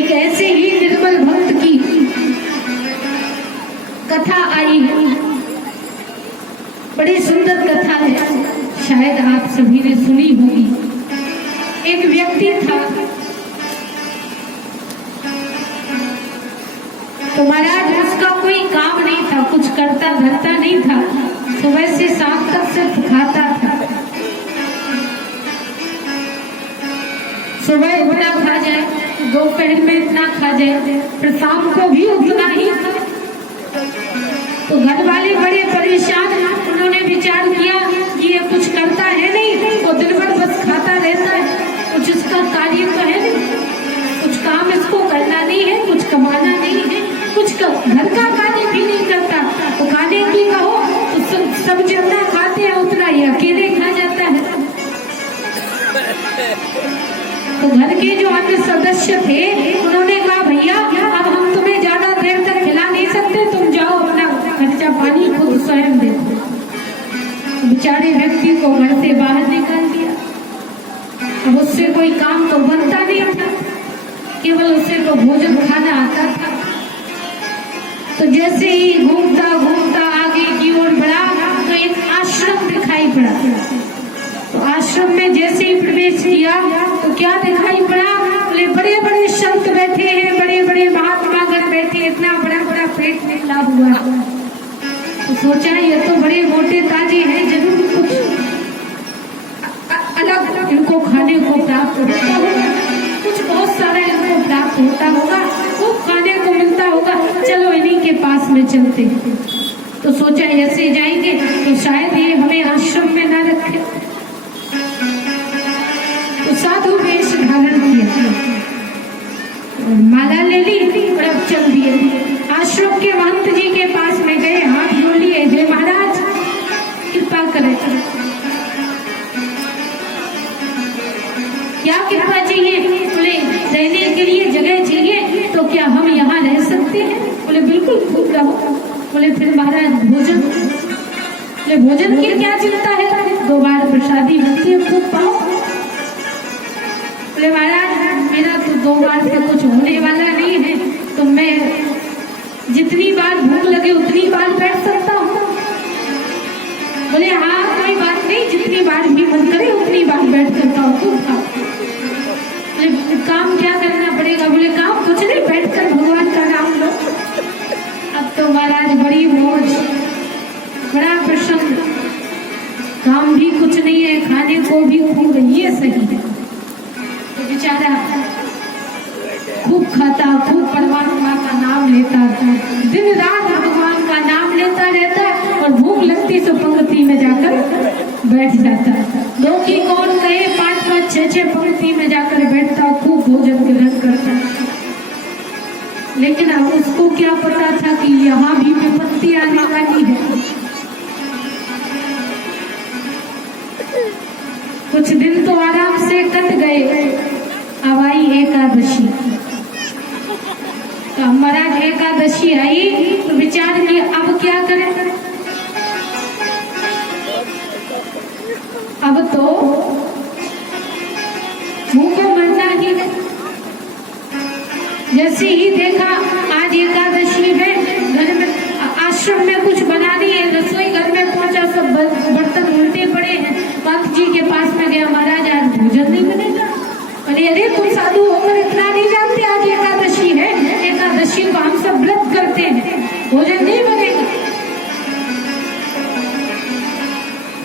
एक ऐसे ही निर्मल भक्त की कथा आई है। बड़ी सुंदर कथा है, शायद आप सभी ने सुनी होगी। एक व्यक्ति था, तो महाराज उसका कोई काम नहीं था, कुछ करता धरता नहीं था, सुबह से शाम तक सिर्फ खाता था। सुबह इतना खा जाए, दोपहर में इतना खा जाए, फिर शाम को भी उतना ही। तो घर वाले बड़े परेशान, उन्होंने विचार किया कि ये कुछ करता है नहीं, वो दिन भर बस खाता रहता है, कुछ इसका कार्य तो है नहीं, कुछ काम इसको करना नहीं है, कुछ कमाना नहीं है, कुछ घर का कार्य भी नहीं करता। तो खाने की कहो तो सब जितना खाते हैं उतना ही अकेले खा जाता है। तो घर के जो अन्य सदस्य थे उन्होंने कहा, भैया अब हम तुम्हें ज्यादा देर तक खिला नहीं सकते, तुम जाओ अपना खर्चा पानी खुद स्वयं देखो। बेचारे व्यक्ति को घर से बाहर निकाल दिया। अब उससे कोई काम तो बनता नहीं था, केवल उससे तो भोजन खाना आता था। तो जैसे ही घूमता घूमता आगे की ओर बढ़ा तो एक आश्रम दिखाई पड़ा। तो आश्रम में जैसे ही प्रवेश किया तो क्या दिखाई पड़ा, बोले बड़े बड़े संत बैठे हैं, बड़े बड़े महात्मा गण बैठे, इतना बड़ा बड़ा पेट निकला हुआ। तो सोचा ये तो बड़े मोटे ताजे हैं, जरूर कुछ अलग इनको खाने को प्राप्त होता होगा, कुछ बहुत सारा इनको प्राप्त होता होगा, खूब खाने को मिलता होगा, चलो इन्हीं के पास में चलते। तो सोचा ऐसे जाएंगे तो शायद ये हमें आश्रम में ना रखे। तो साधु वेश धारण किया, माला ले ली और अब चल दिए। आश्रम के महंत जी के पास में गए, हाथ जोड़ लिए, हे महाराज कृपा करें, क्या कृपा चाहिए? बोले रहने के लिए जगह चाहिए, तो क्या हम यहाँ रह सकते हैं? बोले बिल्कुल खूब रहो। बोले फिर महाराज भोजन? बोले भोजन की क्या चिंता है, 2 बार प्रसादी मिलती है, खूब पाओ। बोले महाराज मेरा तो 2 बार से कुछ होने वाला नहीं है, तो मैं जितनी बार भूख लगे उतनी बार बैठ सकता हूँ। बोले हाँ कोई बात नहीं, जितनी बार भी मन करे उतनी बार बैठ सकता हूँ, खूब खाओ। बोले काम क्या करना पड़ेगा? बोले काम कुछ नहीं, बैठकर भगवान का नाम लो। अब तो महाराज बड़ी मौज, बड़ा प्रसन्न, काम भी कुछ नहीं है, खाने को भी खूब, ये सही है। तो बेचारा खूब खाता, खूब परमात्मा का नाम लेता था, दिन रात भगवान का नाम लेता रहता, और भूख लगती तो पंक्ति में जाकर बैठ जाता। 2 की कौन कहे, 5-5, 6-6 पंक्ति में जाकर बैठता, खूब भोजन ग्रहण करता। लेकिन अब उसको क्या पता था कि यहाँ भी विपत्ति आने वाली है। कुछ दिन तो आराम से कट गए, अब आई एकादशी। तो महाराज एकादशी आई तो विचार किया अब क्या करें। अब तो मुंह को मरना ही है। जैसे ही देखा आज एकादशी है, घर में आश्रम में कुछ बनानी है, रसोई घर में पहुंचा, सब बर्तन उल्टे पड़े हैं। पंत जी के पास में गया, महाराज आज भोजन नहीं बनेगा। बोले अरे तुम साधु होकर इतना नहीं जानते, आज एकादशी है, एकादशी को हम सब व्रत करते हैं, भोजन नहीं बनेगा।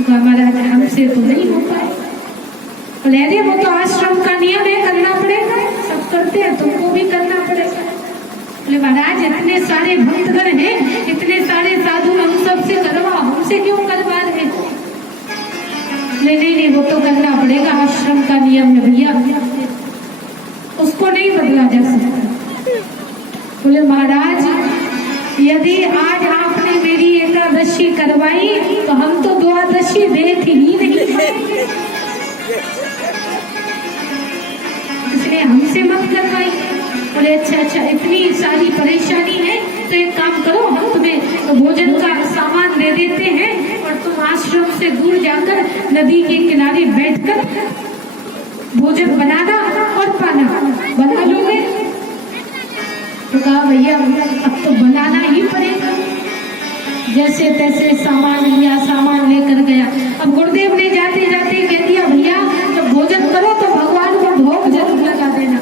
महाराज हमसे तो नहीं हो पाए। बोले अरे वो तो आश्रम का नियम है, करना पड़ेगा, सब करते हैं, तुमको भी करना पड़ेगा। बोले महाराज इतने सारे भक्तगण हैं, इतने सारे साधु, हम सबसे करवाओ, हमसे क्यों करवा रहे? नहीं, वो तो करना पड़ेगा, आश्रम का नियम है भैया, उसको नहीं बदला जा सकता। बोले महाराज यदि आज आपने मेरी एकादशी करवाई तो हम तो द्वादशी देख ही नहीं पाएंगे, इसलिए हमसे मत करवाई। बोले अच्छा, इतनी सारी परेशानी है तो एक काम करो, हम तुम्हें भोजन का सामान दे देते हैं और तुम आश्रम से दूर जाकर नदी के किनारे बैठकर भोजन बनाना और पाना। बना लोगे? भैया अब तो बनाना ही पड़ेगा। जैसे तैसे सामान लिया, सामान लेकर गया। अब गुरुदेव ने जाते जाते कह दिया भैया जब भोजन करो तो भगवान को भोग जरूर लगा देना।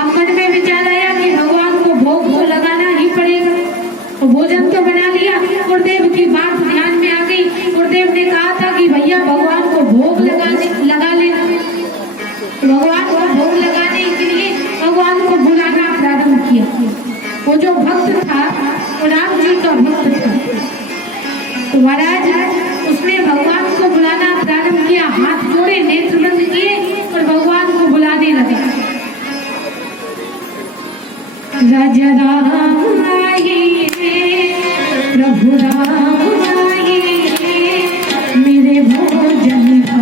अब मन में विचार आया कि भगवान को भोग तो लगाना ही पड़ेगा, तो भोजन तो बना लिया। गुरुदेव की बात ध्यान में आ गई। गुरुदेव ने कहा था कि भैया भगवान को भोग लगा लेना। भगवान को भोग लगाने के लिए भगवान को बुलाना प्रारंभ किया। वो जो भक्त था वो राम जी का भक्त था, तो महाराज उसने भगवान को बुलाना प्रारंभ किया। हाथ जोड़े, नेत्र बंद किए और भगवान को बुलाने लगे। राजा राम आए, प्रभु राम आए, मेरे भोजन का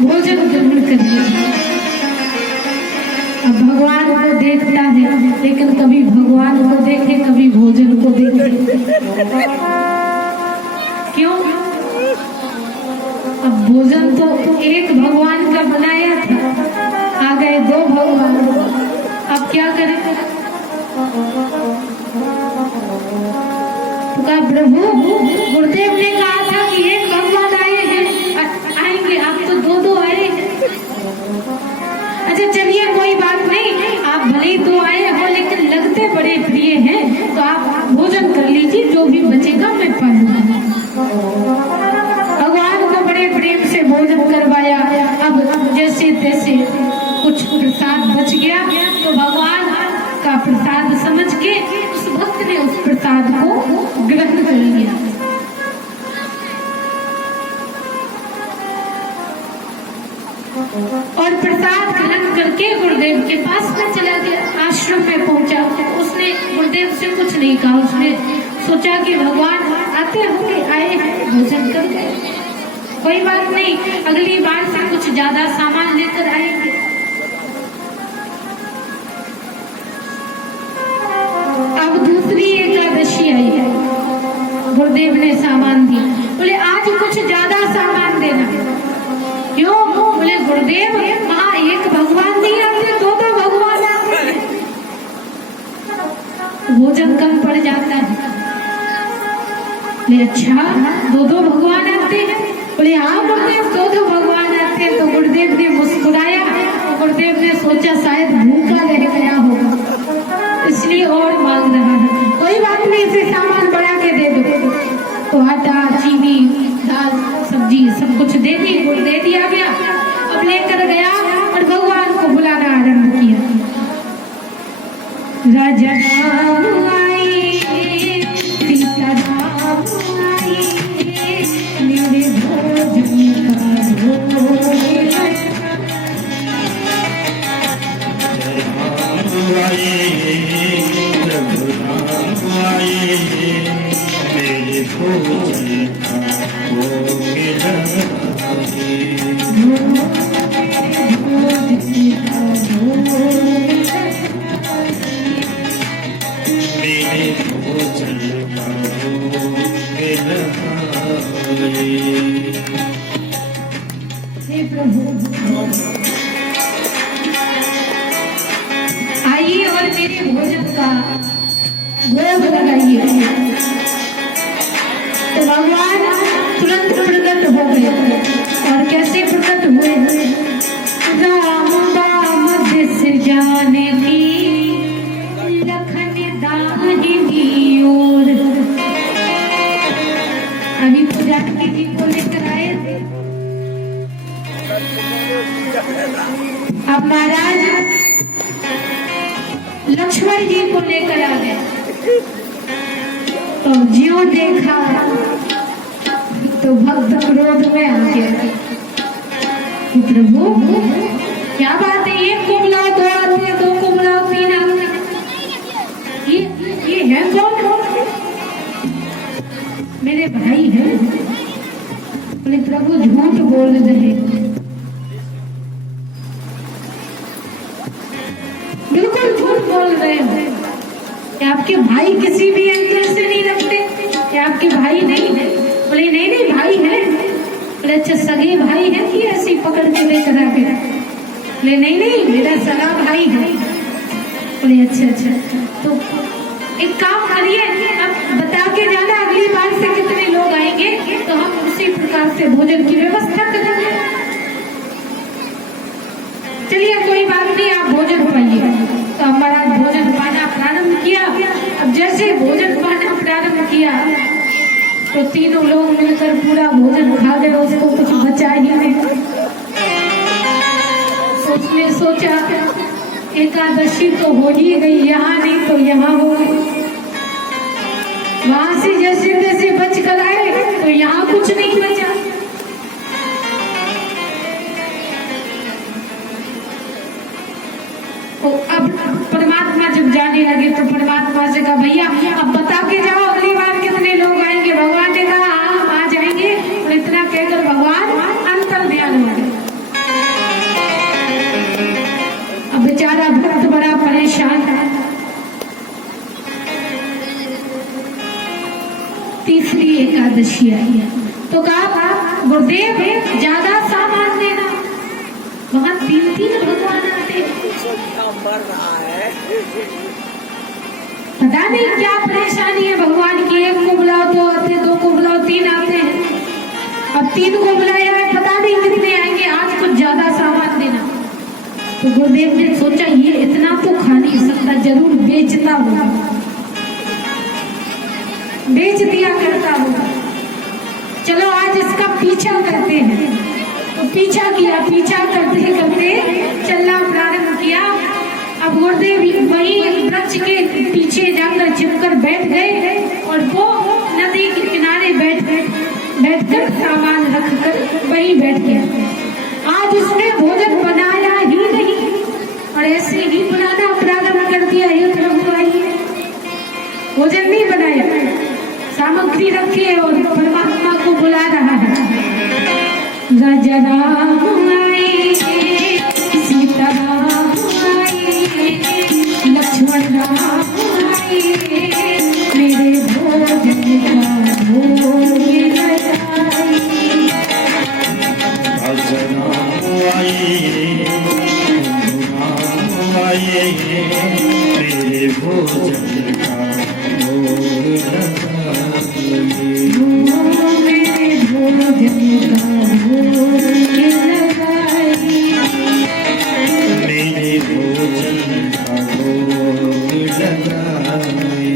भोजन ग्रहण करिए। लेकिन कभी भगवान को देखे, कभी भोजन को देखे। क्यों? अब भोजन तो एक भगवान का बनाया था, आ गए दो भगवान, अब क्या करें? तो कहा प्रभु, गुरुदेव ने कहा था कि एक भगवान आए हैं, आएंगे, आप तो दो दो आए हैं। अच्छा चलिए कोई बात नहीं, आप भले ही दो आए हो लेकिन लगते बड़े प्रिय हैं, तो आप भोजन कर लीजिए, जो भी बचेगा मैं पालूंगा। भगवान को बड़े प्रेम से भोजन करवाया। अब जैसे तैसे कुछ प्रसाद बच गया, तो भगवान का प्रसाद समझ के उस भक्त ने उस प्रसाद को ग्रहण कर लिया। और प्रसाद ग्रहण करके गुरुदेव के पास में चला गया, आश्रम में पहुंचा। उसने गुरुदेव से कुछ नहीं कहा, उसने सोचा कि भगवान आते होंगे, आए हैं, भोजन कर गए, कोई बात नहीं, अगली बार से कुछ ज्यादा सामान लेकर आएंगे। अब दूसरी एकादशी आई है, गुरुदेव ने सामान दिया, बोले आज कुछ ज्यादा सामान देना। क्यों? बोले गुरुदेव वहाँ एक भगवान नहीं आते, दो दो भगवान आते, भोजन कम पड़ जाता है। बोले अच्छा, दो दो भगवान आते हैं? बोले हाँ गुरुदेव, दो दो भगवान आते हैं। तो गुरुदेव ने मुस्कुराया, तो गुरुदेव ने सोचा शायद भूखा रह गया होगा, इसलिए और मांग रहा है, कोई बात नहीं, इसे सामान बढ़ा के दे दो। तो आटा, चीनी, दाल, सब्जी सब कुछ दे दिया गया। अब लेकर गया और भगवान को बुलाना आरंभ किया। राजा राम आए, सीता राम आए, मेरे भोजन का भोग लगाए। प्रभु राम आए, मेरे भोजन का भोग लगाए। मेरे भोजन का भोग लगाए। हे प्रभु आइए और मेरे भोजन का भोग लगाइए। तो भगवान तुरंत प्रकट हो गए। और कैसे प्रकट हुए? राम बाम दिस जाने की, लखन दाहिनी ओर। अभी तो जानकी जी को लेकर आए थे, अब महाराज लक्ष्मण जी को लेकर आ गए। तो ज्यों देखा तो भक्त क्रोध में आ गया, प्रभु क्या बात है, एक को बुलाओ दो आते हैं, दो को बुलाओ तीन आते हैं, ये है कौन? मेरे भाई है। बोले प्रभु झूठ बोल रहे, बिल्कुल झूठ बोल रहे हो। क्या आपके भाई किसी भी एंगल से नहीं रखते? क्या आपके भाई नहीं है? बोले नहीं नहीं भाई है। बोले अच्छा सगे भाई है कि ऐसी पकड़ के लेकर आ गया? बोले नहीं नहीं मेरा सगा भाई है। बोले अच्छा, तो एक काम करिए, अब बता के जाना अगली बार से कितने लोग आएंगे, तो हम उसी प्रकार से भोजन की व्यवस्था करेंगे। चलिए कोई बात नहीं, आप भोजन पाइए। तो हमारा भोजन पाना प्रारंभ किया। अब जैसे भोजन पाना प्रारंभ किया तो तीनों लोग मिलकर पूरा भोजन खा गए, उसको कुछ बचा ही नहीं। उसने सोचा एकादशी तो हो ही गई, यहाँ नहीं तो यहाँ हो गई। वहां से जैसे तैसे बच कर आए तो यहाँ कुछ नहीं बचा। तो अब परमात्मा जब जाने लगे तो परमात्मा से कहा भैया अब बता के जाओ अगली बार कितने लोग आएंगे। भगवान ने कहा हाँ हम आ जाएंगे। और इतना कहकर भगवान अंतर ध्यान हो गए। अब बेचारा भक्त बड़ा परेशान था। एकादशी आई है। तो कहा गुरुदेव ज्यादा सामान देना। वहां 3-3 भगवान आते हैं। पता नहीं क्या परेशानी है भगवान की। एक को बुलाओ तो आते, 2 को बुलाओ 3 आते हैं। अब 3 को बुलाया है, पता नहीं कितने आएंगे। आज कुछ ज्यादा सामान देना। तो गुरुदेव ने सोचा ये इतना तो खा नहीं सकता, जरूर बेचता होगा, बेच दिया करता होगा। चलो आज इसका पीछा करते हैं। तो पीछा किया, पीछा करते करते चलना प्रारंभ किया। अब गुरुदेव वही वृक्ष के पीछे जाकर छिपकर बैठ गए और वो नदी के किनारे बैठकर सामान रखकर वहीं बैठ गया। आज उसने भोजन बनाया ही नहीं और ऐसे ही बनाना प्रारंभ कर दिया। भोजन नहीं बनाया, सामग्री रखी और परमात्मा को बुला रहा है। राजा राम आए, सीता राम आए, लक्ष्मण राम आए, मेरे भोजन का भोग लगाए। राजा राम आए, मेरे भोजन का भोग लगाए। मेरे भोजन का भोग लगाए, मेरे भोजन का भोग लगाए।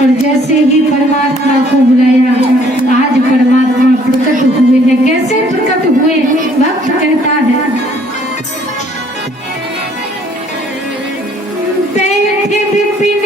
और जैसे ही परमात्मा को बुलाया, आज परमात्मा प्रकट हुए हैं। कैसे प्रकट हुए? भक्त कहता है बैठे विपिन